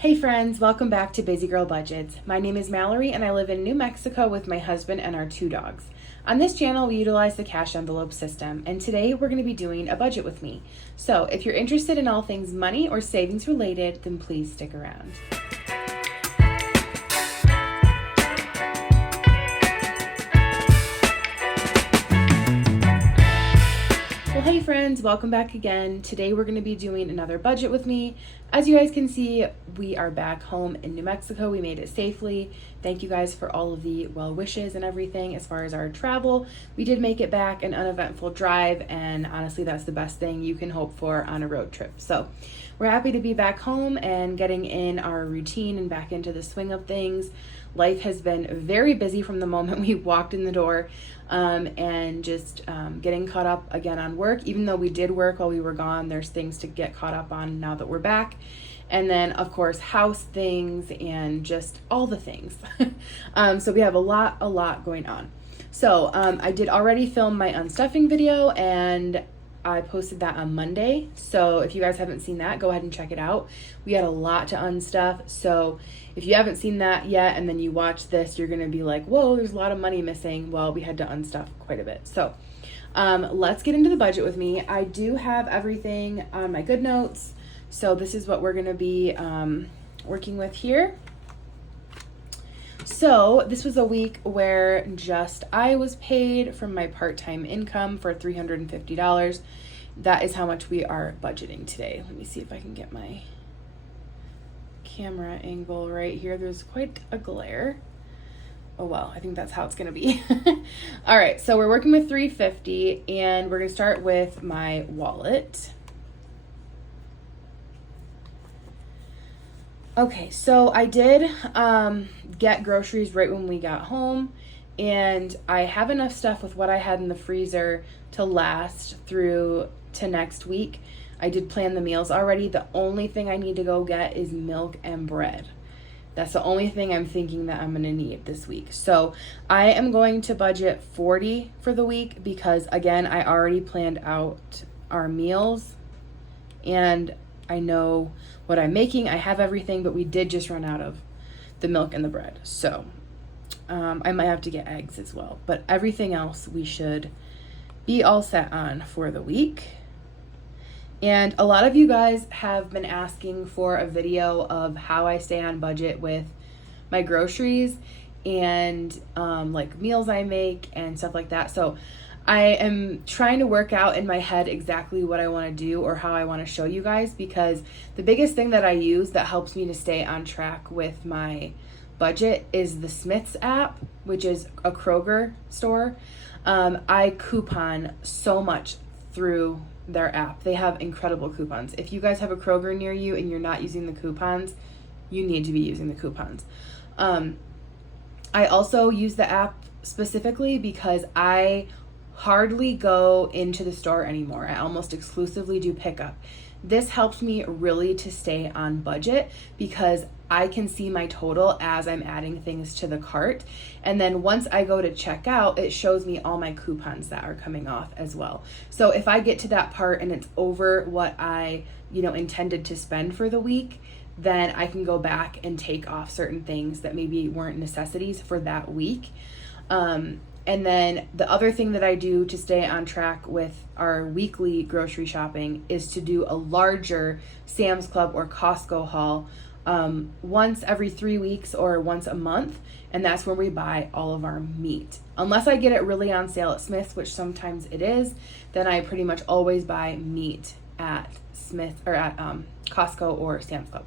Hey friends, welcome back to Busy Girl Budgets. My name is Mallory and I live in New Mexico with my husband and our 2 dogs. On this channel, we utilize the cash envelope system, and today we're going to be doing a budget with me. So if you're interested in all things money or savings related, then please stick around. Well, hey friends, welcome back again. Today we're going to be doing another budget with me. As you guys can see, we are back home in New Mexico. We made it safely. Thank you guys for all of the well wishes and everything as far as our travel. We did make it back, an uneventful drive, and honestly that's the best thing you can hope for on a road trip. So we're happy to be back home and getting in our routine and back into the swing of things. Life has been very busy from the moment we walked in the door, and just getting caught up again on work. Even though we did work while we were gone, there's things to get caught up on now that we're back. And then, of course, house things and just all the things. So we have a lot going on. So I did already film my unstuffing video, and I posted that on Monday. So if you guys haven't seen that, go ahead and check it out. We had a lot to unstuff. So if you haven't seen that yet and then you watch this, you're going to be like, whoa, there's a lot of money missing. Well, we had to unstuff quite a bit. So let's get into the budget with me. I do have everything on my good notes. So this is what we're going to be working with here. So this was a week where just I was paid from my part-time income for $350. That is how much we are budgeting today. Let me see if I can get my camera angle right here. There's quite a glare. Oh well, I think that's how it's gonna be. All right, so we're working with $350, and we're gonna start with my wallet. Okay, so I did get groceries right when we got home, and I have enough stuff with what I had in the freezer to last through to next week. I did plan the meals already. The only thing I need to go get is milk and bread. That's the only thing I'm thinking that I'm going to need this week. So I am going to budget $40 for the week because, again, I already planned out our meals, and I know what I'm making. I have everything, but we did just run out of the milk and the bread. So I might have to get eggs as well. But everything else we should be all set on for the week. And a lot of you guys have been asking for a video of how I stay on budget with my groceries and like meals I make and stuff like that. So I am trying to work out in my head exactly what I want to do or how I want to show you guys, because the biggest thing that I use that helps me to stay on track with my budget is the Smith's app, which is a Kroger store. I coupon so much through their app. They have incredible coupons. If you guys have a Kroger near you and you're not using the coupons, you need to be using the coupons. I also use the app specifically because I hardly go into the store anymore. I almost exclusively do pickup. This helps me really to stay on budget because I can see my total as I'm adding things to the cart. And then once I go to check out, it shows me all my coupons that are coming off as well. So if I get to that part and it's over what I, intended to spend for the week, then I can go back and take off certain things that maybe weren't necessities for that week. And then the other thing that I do to stay on track with our weekly grocery shopping is to do a larger Sam's Club or Costco haul once every 3 weeks or once a month. And that's where we buy all of our meat. Unless I get it really on sale at Smith's, which sometimes it is, then I pretty much always buy meat at Smith or at Costco or Sam's Club.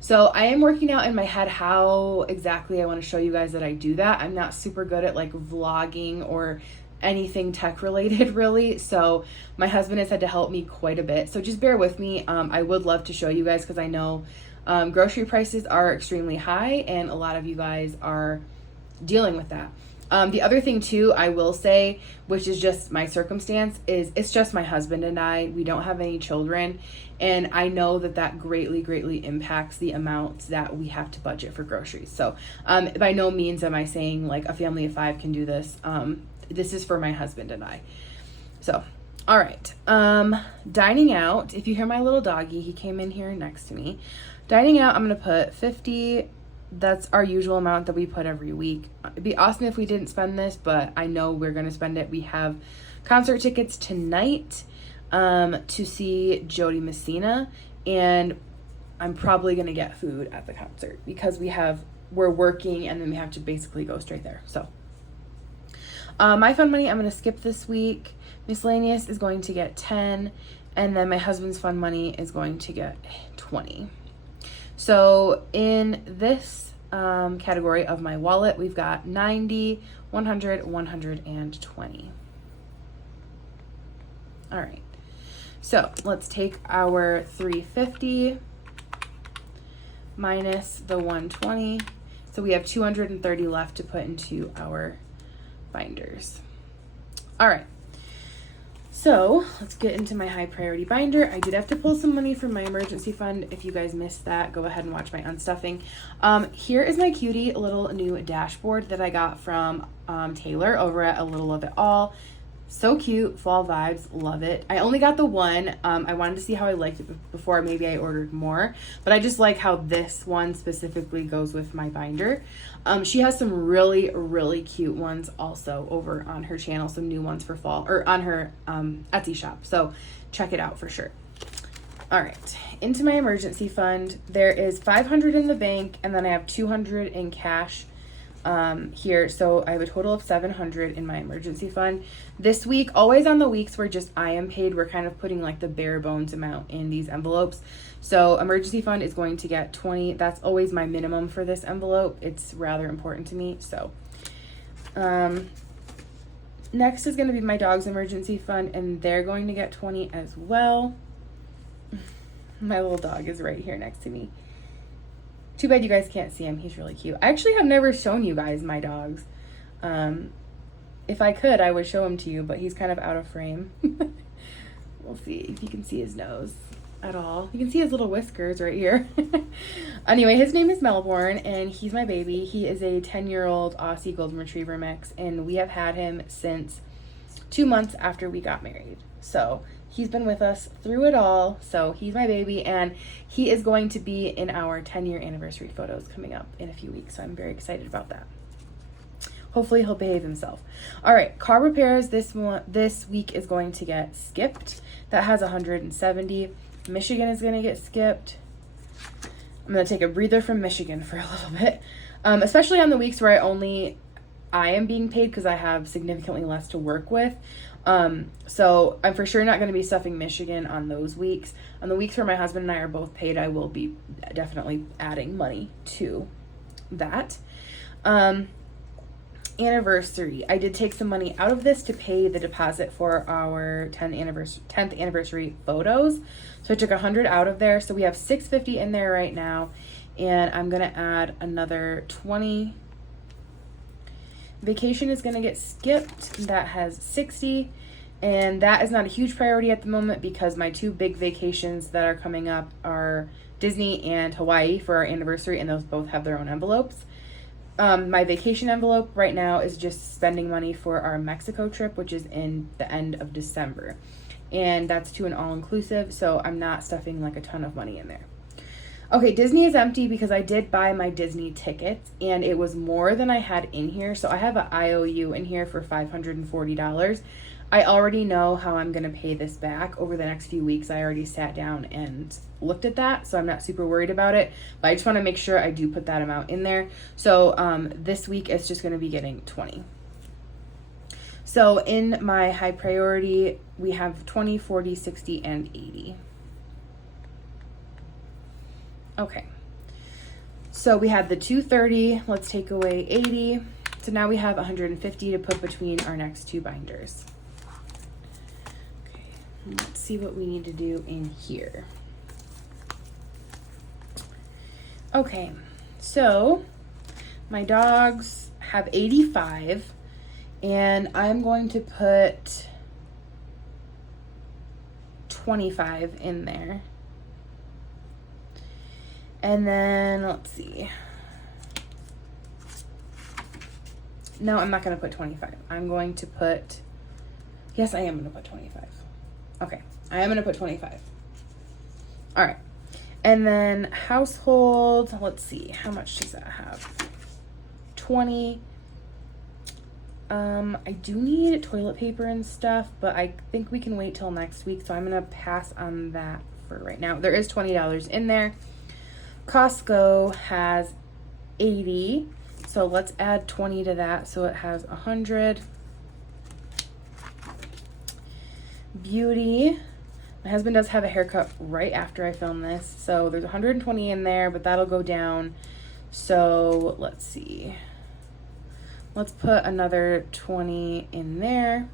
So I am working out in my head how exactly I want to show you guys that I do that. I'm not super good at like vlogging or anything tech related really. So my husband has had to help me quite a bit. So just bear with me. I would love to show you guys because I know grocery prices are extremely high and a lot of you guys are dealing with that. The other thing too, I will say, which is just my circumstance, is it's just my husband and I. We don't have any children. And I know that that greatly impacts the amounts that we have to budget for groceries. So by no means am I saying like a family of 5 can do this. This is for my husband and I. So, all right. Dining out. If you hear my little doggy, he came in here next to me. Dining out, I'm going to put 50. That's our usual amount that we put every week. It'd be awesome if we didn't spend this, but I know we're going to spend it. We have concert tickets tonight to see Jody Messina, and I'm probably going to get food at the concert because we're working and then we have to basically go straight there. So my fun money, I'm going to skip this week. Miscellaneous is going to get 10, and then my husband's fun money is going to get 20. So in this category of my wallet, we've got 90, 100, 120. All right. So let's take our 350 minus the 120. So we have 230 left to put into our binders. All right. So let's get into my high priority binder. I did have to pull some money from my emergency fund. If you guys missed that, go ahead and watch my unstuffing. Here is my cutie little new dashboard that I got from Taylor over at A Little of It All. So cute, fall vibes, love it. I only got the one. I wanted to see how I liked it before maybe I ordered more, but I just like how this one specifically goes with my binder. She has some really, really cute ones also over on her channel, some new ones for fall, or on her Etsy shop. So check it out for sure. All right, into my emergency fund. There is 500 in the bank, and then I have 200 in cash here. So I have a total of 700 in my emergency fund. This week, always on the weeks where just I am paid, we're kind of putting like the bare bones amount in these envelopes. So emergency fund is going to get 20. That's always my minimum for this envelope. It's rather important to me. So next is going to be my dog's emergency fund, and they're going to get 20 as well. My little dog is right here next to me. Too bad you guys can't see him. He's really cute. I actually have never shown you guys my dogs. If I could, I would show him to you, but he's kind of out of frame. We'll see if you can see his nose at all. You can see his little whiskers right here. Anyway, his name is Melbourne, and he's my baby. He is a 10-year-old Aussie Golden Retriever mix, and we have had him since 2 months after we got married. So he's been with us through it all. So he's my baby, and he is going to be in our 10-year anniversary photos coming up in a few weeks. So I'm very excited about that. Hopefully he'll behave himself. All right, car repairs this week is going to get skipped. That has 170. Michigan is going to get skipped. I'm going to take a breather from Michigan for a little bit, especially on the weeks where I am being paid because I have significantly less to work with. So I'm for sure not going to be stuffing Michigan on those weeks. On the weeks where my husband and I are both paid, I will be definitely adding money to that. Anniversary. I did take some money out of this to pay the deposit for our 10th anniversary photos. So I took 100 out of there. So we have 650 in there right now, and I'm going to add another 20. Vacation is going to get skipped. That has 60, and that is not a huge priority at the moment because my two big vacations that are coming up are Disney and Hawaii for our anniversary, and those both have their own envelopes. My vacation envelope right now is just spending money for our Mexico trip, which is in the end of December, and that's to an all-inclusive, so I'm not stuffing like a ton of money in there. Okay, Disney is empty because I did buy my Disney tickets, and it was more than I had in here, so I have an IOU in here for $540. I already know how I'm going to pay this back over the next few weeks. I already sat down and looked at that, so I'm not super worried about it, but I just want to make sure I do put that amount in there. So this week it's just going to be getting 20. So in my high priority, we have 20, 40, 60, and 80. Okay, so we have the 230. Let's take away 80. So now we have 150 to put between our next two binders. Okay, let's see what we need to do in here. Okay, so my dogs have 85, and I'm going to put 25 in there. And then, let's see. No, I'm not going to put 25. I'm going to put, yes, I am going to put 25. Okay, I am going to put 25. All right. And then household, let's see, how much does that have? 20. I do need toilet paper and stuff, but I think we can wait till next week, so I'm gonna pass on that for right now. There is $20 in there. Costco has 80, so let's add 20 to that, so it has 100. Beauty, my husband does have a haircut right after I film this, so there's 120 in there, but that'll go down. So let's see. Let's put another 20 in there.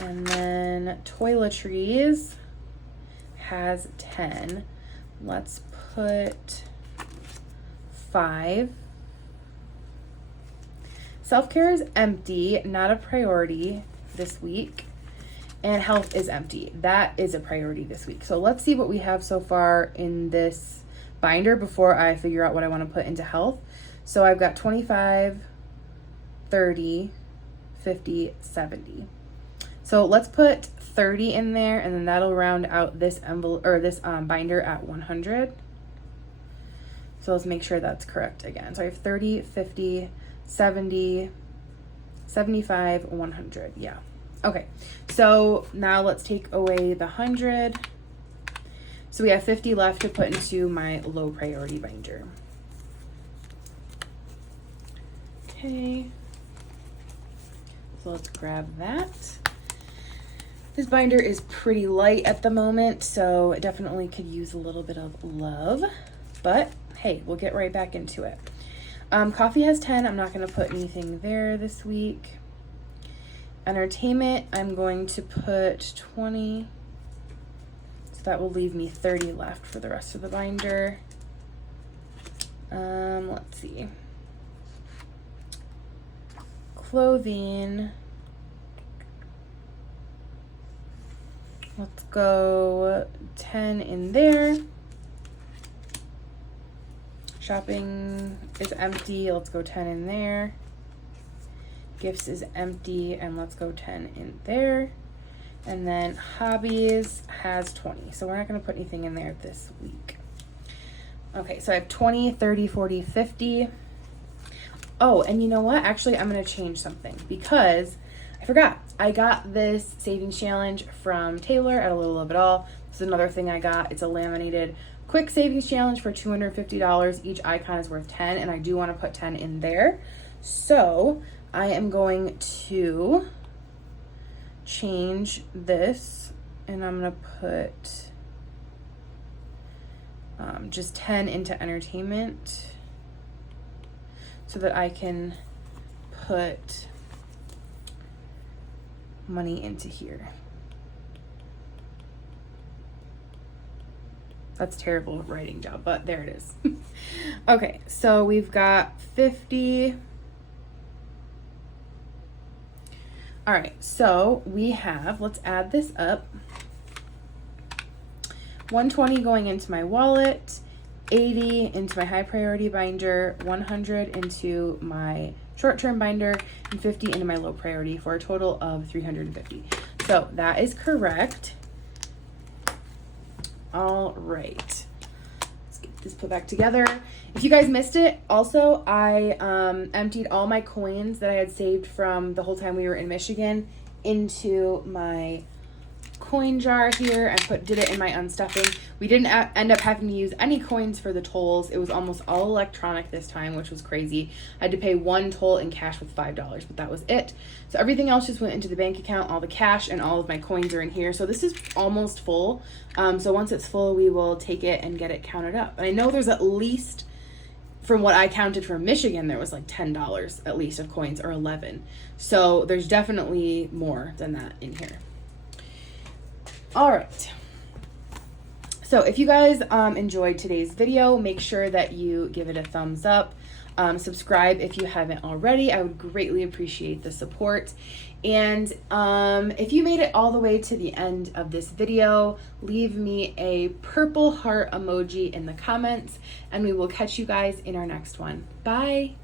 And then toiletries has 10. Let's put 5. Self-care is empty, not a priority this week. And health is empty. That is a priority this week. So let's see what we have so far in this binder before I figure out what I want to put into health. So I've got 25, 30, 50, 70. So let's put 30 in there, and then that'll round out this envelope or this binder at 100. So let's make sure that's correct again. So I have 30, 50, 70, 75, 100. Yeah. Okay. So now let's take away the 100. So we have 50 left to put into my low priority binder. Okay. So let's grab that. This binder is pretty light at the moment, so it definitely could use a little bit of love. But hey, we'll get right back into it. Coffee has 10. I'm not going to put anything there this week. Entertainment, I'm going to put 20. So that will leave me 30 left for the rest of the binder. Let's see. Clothing. Let's go 10 in there. Shopping is empty. Let's go 10 in there. Gifts is empty, and let's go 10 in there. And then hobbies has 20. So we're not going to put anything in there this week. Okay, so I have 20, 30, 40, 50. Oh, and you know what? Actually, I'm going to change something because I forgot. I got this savings challenge from Taylor at A Little of It All. This is another thing I got. It's a laminated quick savings challenge for $250. Each icon is worth 10, and I do want to put 10 in there. So I am going to change this, and I'm going to put just 10 into entertainment so that I can put money into here. That's terrible writing job, but there it is. Okay, so we've got 50. All right, so we have, let's add this up. 120 going into my wallet, 80 into my high priority binder, 100 into my short-term binder, and 50 into my low priority for a total of 350. So that is correct. All right. Let's get this put back together. If you guys missed it, also, I emptied all my coins that I had saved from the whole time we were in Michigan into my coin jar here and did it in my unstuffing. We didn't end up having to use any coins for the tolls. It was almost all electronic this time, which was crazy. I had to pay one toll in cash with $5, but that was it. So everything else just went into the bank account. All the cash and all of my coins are in here. So this is almost full. So once it's full, we will take it and get it counted up. And I know there's at least, from what I counted from Michigan, there was like $10 at least of coins, or 11. So there's definitely more than that in here. All right. So if you guys enjoyed today's video, make sure that you give it a thumbs up. Subscribe if you haven't already. I would greatly appreciate the support. And if you made it all the way to the end of this video, leave me a purple heart emoji in the comments, and we will catch you guys in our next one. Bye.